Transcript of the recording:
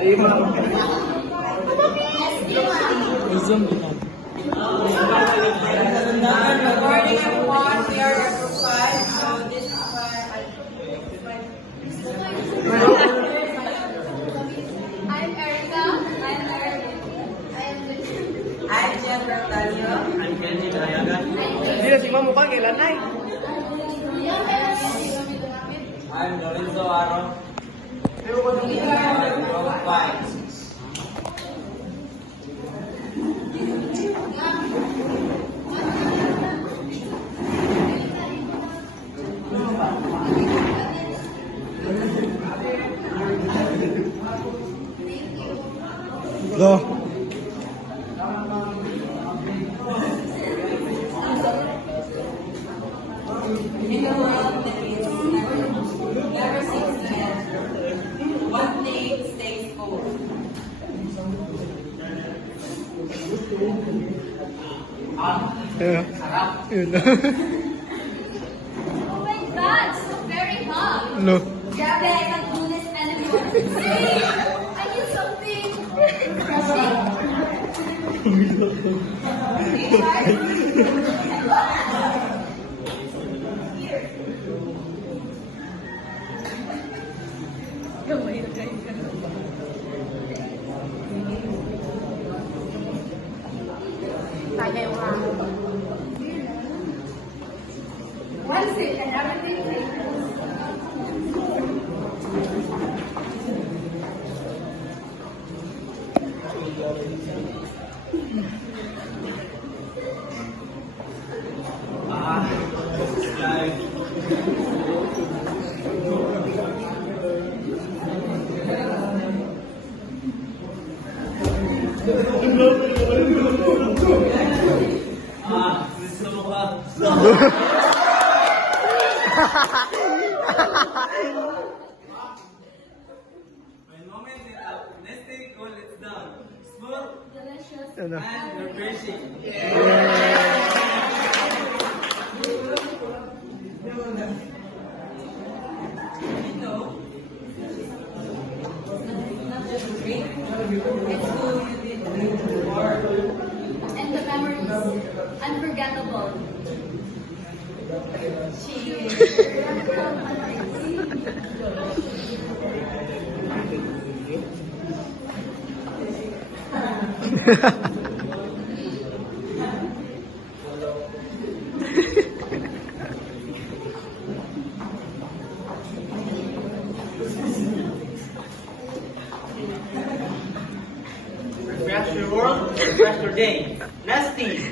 Zoom ito. Good morning, everyone. We are at group 5, so this is I'm Erica. I'm Erin. I'm Jen Bertalio. I'm Kenji Dayagan. Hindi na si Mamu pa, kailan na I'm Lorenzo Aro. We are at group 5. Go. In the world that is never seems to end, one thing stays full. Yeah. Yun. Oh my God, so very hot. No. Grabe, I can't do this anymore. Hey, I need something refreshing. One sip and everything clean. Gusto mo ka? When moment is up, next thing goal is done. Smooth Delicious. and refreshing. And the memories, unforgettable. Refresh your world, refresh your day. Nesty,